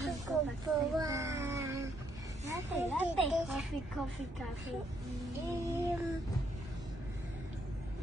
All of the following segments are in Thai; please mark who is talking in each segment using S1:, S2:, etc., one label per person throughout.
S1: ทุกคนว่า
S2: latte latte coffee coffee coffee
S1: อิ่ม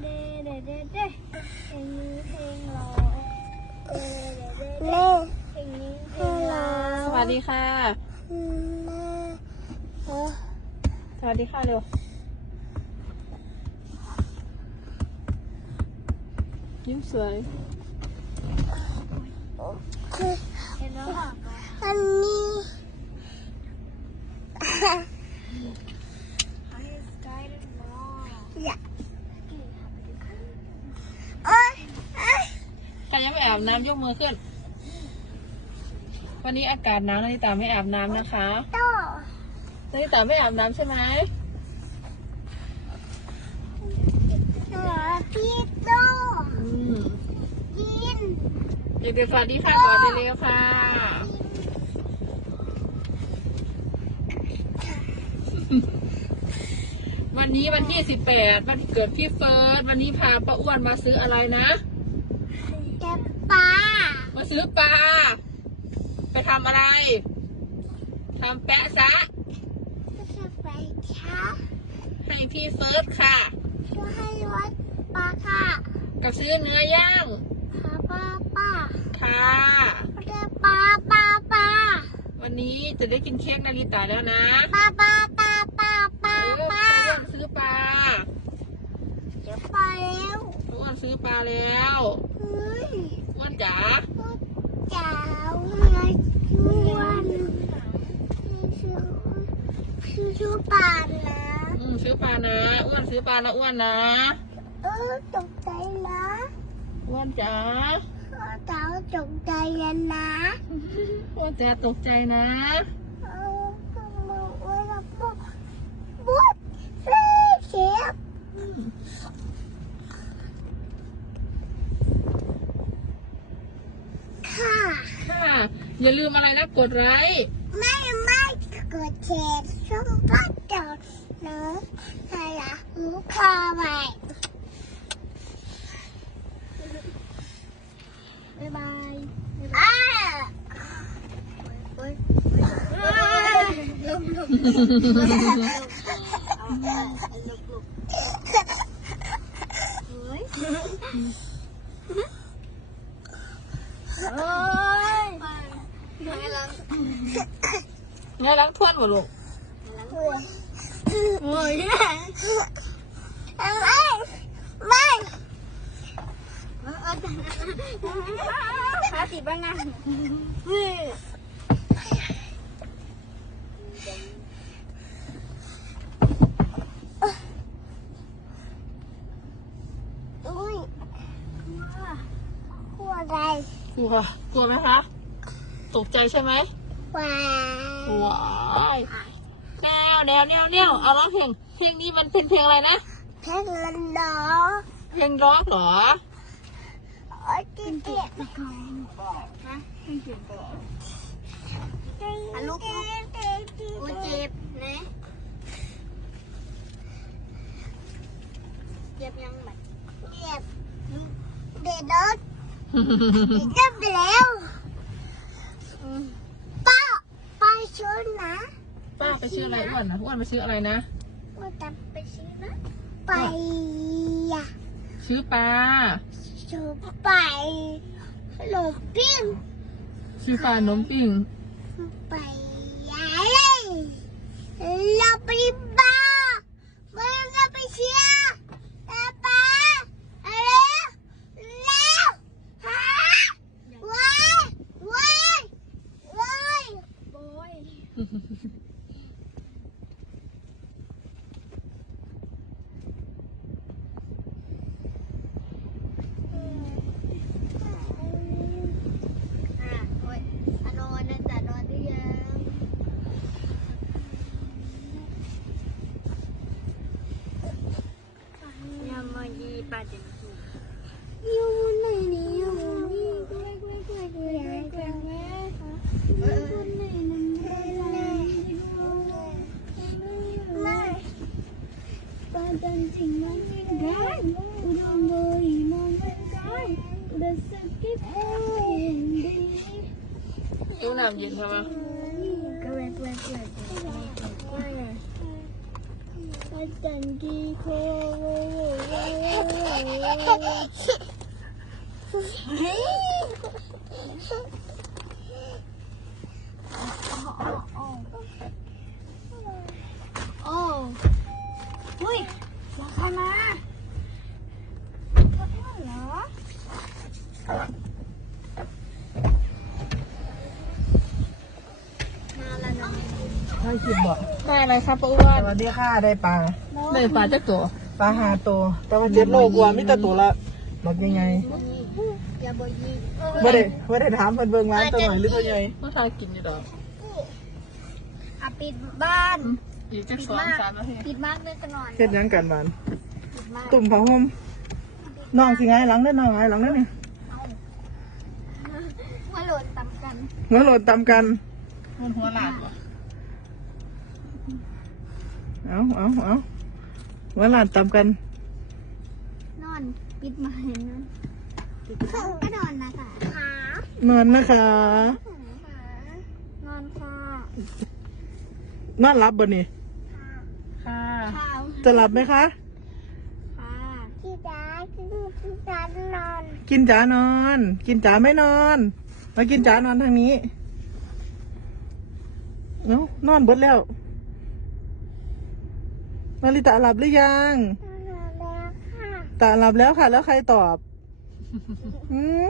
S2: เด้เด้เด้เด้เพลงนี้เพลงเราเด้เด้เด้เพลงนี้เพลงเรา
S3: สวัสดีค่ะสวัสดีค่ะเร็วยิ้มสวย
S1: คือ
S2: เห็นแล้วค่ะ
S1: อันนี้
S2: ให้สกายได้มอง
S1: อยากเอ้ยเอ้ย
S3: ใครยังไม่อาบน้ำยกมือขึ้น วันนี้อากาศหนาวนาฬิตาไม่อาบน้ำนะคะ
S1: โต
S3: นาฬิตาไม่อาบน้ำใช่ไหม
S1: พี่โต
S3: อืม
S1: กิน
S3: เด็กๆสวัสดีค่ะก่อนเร็วๆค่ะ วันนี้วันที่สิบแปดวันที่เกิดพี่เฟิร์สวันนี้พาป้าอ้วนมาซื้ออะไรนะ
S1: เจ็บปลา
S3: มาซื้อปลาไปทำอะไรทำแปะซะ
S1: ก็จะไปช้า
S3: ให้พี่เฟิร์สค่ะ
S1: ช่วยให้วัดปลาค่ะ
S3: กับซื้อเนื้อย่าง
S1: ปลาปลาปลา
S3: ค่ะ
S1: เจ็บปลาปลาปลา
S3: วันนี้จะได้กินเค้กนาริตาแล้วนะ
S1: ปลาปลาปลาปลาปลา
S3: เออ
S1: ป
S3: ป้า
S1: ลา
S3: อ้วนซื้อปลา
S1: เจ็บปลาแล้ว
S3: ป้าอ้วนซื้อปลาแล้ว
S1: เฮ้ย
S3: อ้วนจ๋า
S1: จ๋าเลยชวนชื่อชื่อปลานะ
S3: อืมซื้อปลานะ อ้ว นซื้อปลานะอ้วนนะ
S1: เออตกใจนะ
S3: อ้วนจ๋า
S1: เต้าตกใจยันนะ
S3: อ้วนจ๋าตกใจนะ
S1: เออมือไว้แล้วปุ๊บปุ๊บเฮ้ยเชฟค่ะ
S3: ค่ะ อย่าลืมอะไรนะกดไลค์
S1: ไม่ไม่กดแชร์ช่องป้าจอดเนอะ ใช่ละหูคอไว้
S2: บ๊ายบาย
S1: อ่า
S2: เฮ้ย
S1: ลุมลุม
S2: เอาไปลุกลุกเฮ้ยเอ้ยไม่ล้าง
S3: ไงล้างถ้วนหมดลูก
S2: โอ้ย
S1: ไม่ไม่
S2: ขาติด บ้างนะเฮ้ย
S1: อุ้ยหัวอะไร
S3: กลัว กลัวไหมคะ ตกใจใช่ไหม
S1: ว้า
S3: ว้ายแนวแนวแนวแนวเอาร้องเพลง เพลงนี้มันเป็นเพลงอะไรนะ
S1: เพชรลันดอ
S3: เพลงร็อกเหรอ
S1: โอ้ยจิ๊ดจิ๊ด
S2: ฮะให้เสียงก่อน
S1: อะลูกจิ๊ดจิ๊ดจิ๊ด
S2: โอ้เจ็บนะเจ็บยังไหม
S1: เจ็บเด็ดรถเจ็บไปแล้วป้าป้าชุดนะ
S3: ป้าไปซื้ออะไรอ้วนนะอ้วนไปซื้ออะไรนะ
S1: ว่าจะไปซื้อนะไปอะ
S3: ซื้อปลา
S1: ซื้อไปขนมปิ้ง
S3: ซื้อปลาขนมปิ้ง
S1: ไปอะไรเราไปบ้าไม่เราไปเชียร์แต่ป้าอะไรแล้วฮะว้ายว้ายว้าย
S2: โบย อะโอ้ยอะนอนนะจ๊ะนอนหรือยังยามายีปาเจนกี
S1: อยู่ไหนนี่อยู่นี่กล้วยกล้วยกล้วยกล้วยกล้วยกล้วย
S2: เออ
S1: อยู่ไหนนั่นแหละำ
S3: เย็นใช่ไหม
S2: ก็เลยเปิดเปิดก็เลยอาจารย์ดีโคโอ้หุ้ยราคามาเหรอ มาแล้วนะ
S4: ให้คิดบอก
S3: ได้อะไรครับป้าอ้ว
S4: ส
S3: น
S4: วัสดีค่ะได้ปลา
S3: ได้ปลาจักตัว
S4: ปลาหาตัวแต่ว่าเจ็ดโลกว่ามิแต่ตัวละบักยังไง
S2: อย่าบยี
S4: บ่ได้บ่ได้ถามเพิ่นเบิ่งร้านตัวหน่อยหรือตัวใหญ่
S3: ก็ทายกินอยู่ดอก
S2: อะปิดบ้าน
S3: อีกจักสองสามนาที
S2: ปิดมากเนื่องกันหน่อย
S4: เฮ็ดหยังกันบ้าน
S2: ปิดมาก
S4: ตุ่มผ้าห่มน้องสิไงายหลังเด้อน้องไงายหลังเด้อนี่
S2: มาโหลดตำกัน
S4: หัวโหลดตามกัน
S3: มันหัวหลาดบ่
S4: เอาเอาเอาหัวหลานตามกัน
S2: นอน ปิดมาเห็นนั้นก็นอนนะคะขาน
S4: อนนะคะ
S2: นอนค่ะ
S4: นอนหลับบ่นี่
S3: ค่ะ
S2: ข้าว
S4: จะหลับไหมคะ
S2: ค่ะพี่จ๋าพี่พี่จ๋านอน
S4: กินจ๋านอน กินจ๋าไม่นอน มากินจ๋านอนทางนี้เนาะนอนเบิดแล้ว นาริตะหลับหรือยัง
S2: นอนแล้วค่ะ
S4: ตาหลับแล้วค่ะ แล้วใครตอบหืม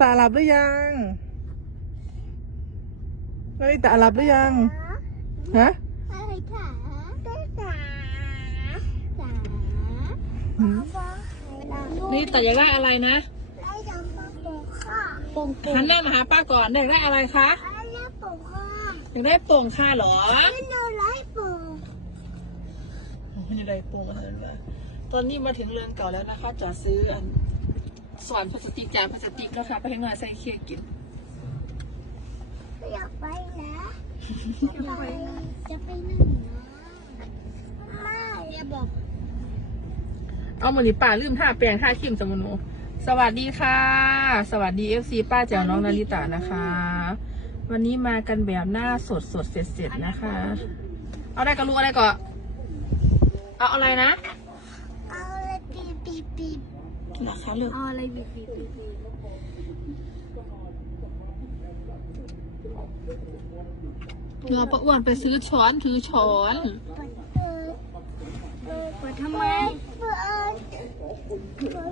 S4: ตาหลับหรือยังนาริตะหลับหรือยังฮะ
S2: อะไรค่ะพี่จ๋าจ๋า
S4: หืม
S3: นี่แต่อยากได้อะไรนะ
S2: ไล่ดำปงปงค่ะปงป
S3: หั
S2: ง
S3: นหน้ามาหาป้าก่อนอยากได้อะไรคะ
S2: ไล่ปงค่ะ
S3: อยากได้โป่งค่ะเหรอ
S2: ไม่นอนไล่ปง
S3: ไม่ได้โป่งอะไรเลย ตอนนี้มาถึงเรือนเก่าแล้วนะคะ จะซื้ออันสอนพลาสติกจานพลาสติกนะคะไปให้หน่อยใส่เค้กกิน
S2: อยากไปนะจะไปจะไปไหนนะไม่อย่าบอก
S3: เอามือนี้ป้าลืมท่าแปลงท่าคิมสมุนโนสวัสดีค่ะ สวัสดีเอฟซีป้าแจ๋วน้องนาริตานะคะ วันนี้มากันแบบหน้าสดสดเสร็จเสร็จๆนะคะ เอาได้กระลูกอะไรก่อนเอาอะไรนะ
S2: เอาอะไรปีปีปี
S3: นะคะเลือก
S2: เอาอะไรปีปีปีปี
S3: เรือประอ้วนไปซื้อช้อนถือช้อน
S2: เปิดทำไมเปิดเปิ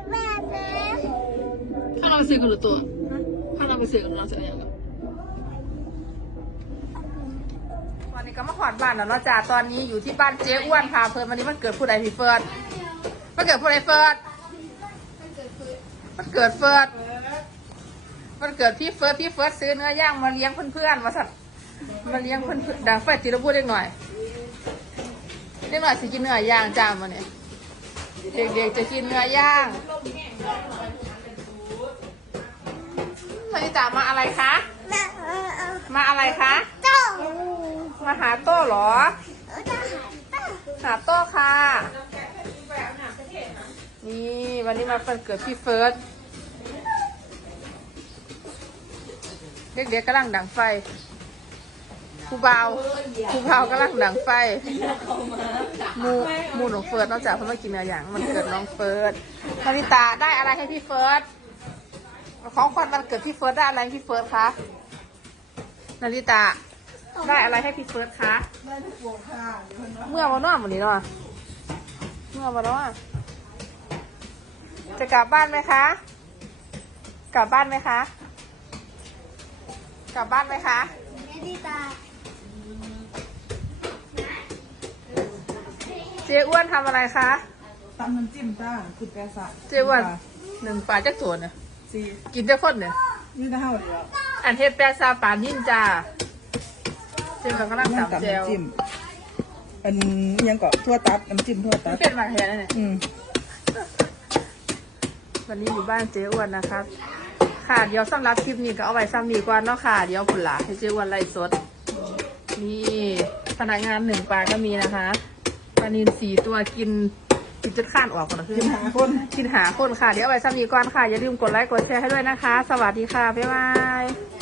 S2: ดแม่แม่
S3: ถ้าเราไปซื้อกันหรือตัว ถ้าเราไปซื้อกันเราจะยังไงวันนี้ ก็มาขวัญบ้านแล้วเนาะจ้าตอนนี้อยู่ที่บ้านเจ๊อ้วนค่ะเพิ่นวันนี้มันเกิดผู้ใดพี่เฟิร์นมันเกิดผู้ใดเฟิร์นมันเกิดเฟิร์นมันเกิดพี่เฟิร์สพี่เฟิร์สซื้อเนื้อย่างมาเลี้ยงเพื่อนๆมาสัตว์มาเลี้ยงเพื่อนๆดังไฟตีระพูดเล็กหน่อยเล็กหน่อยสิกินเนื้อย่างจ้ามาเนี่ยเด็กๆจะกินเนื้อย่างนาริตามาอะไรคะ
S2: แม่เออเออ
S3: มาอะไรคะ
S2: เจ้า
S3: มาหาโต้เหรอ
S2: หายเจ้า
S3: หาโต้ค่ะ นี่วันนี้มาวันเกิดพี่เฟิร์สเด็กๆกำลังดังไฟครูบาครูบาวกำลังดังไฟมูหมูของเฟิร์สนอกจากเพิ่งมากินเนื้อย่าง มันเกิดน้องเฟิร์สนาริตาได้อะไรให้พี่เฟิร์สของขวัญวันเกิดพี่เฟิร์สได้อะไรพี่เฟิร์สคะนาริตา ได้อะไรให้พี่เฟิร์สคะเมื่อวันนอนวันนี้เนาะเมื่อวันนอนจะกลับบ้านไหมคะ กลับบ้านไหมคะ กลับบ้านไหมคะ
S2: แม่ดีตา
S3: เจ๊อ้วนทำอะไรคะ
S4: ตำน้ำจิ้มจ้าคุณแปซะ
S3: เจ๊อ้วนหนึ่งปลาจักส่วนเนี่ย
S4: สี่
S3: กินได้คนเนี่ย
S4: นี่ถ้าเท่าเดียว
S3: อันเทศแปรซาปลานิ่นจ้า เจ๊กำลัง
S4: นั่ง
S3: ตำ
S4: ตำ
S3: แจว
S4: น้ำจิ้มอันอิหยังก็ทั่วตัดน้ำจิ้มทั่วตัด
S3: เป็นมาแทนแล้วเนี่ย
S4: อืม
S3: วันนี้อยู่บ้านเจ๊อ้วนนะครับ ค่ะเดี๋ยวสำหรับคลิปนี้ก็เอาไว้ซ้ำนี้ก่อนเนาะค่ะ เดี๋ยวผุนหลาให้เจ๊อ้วนไล่สด นี่พนักงานหนึ่งปลาก็มีนะคะปลานินสี่ตัวกินกินจนข้านออกก่อนนะคือ
S4: กินหาคน
S3: กินหาคนค่ะ เดี๋ยวเอาไว้ซ้ำนี้ก่อนค่ะ อย่าลืมกดไลค์กดแชร์ให้ด้วยนะคะ สวัสดีค่ะ บ๊ายบาย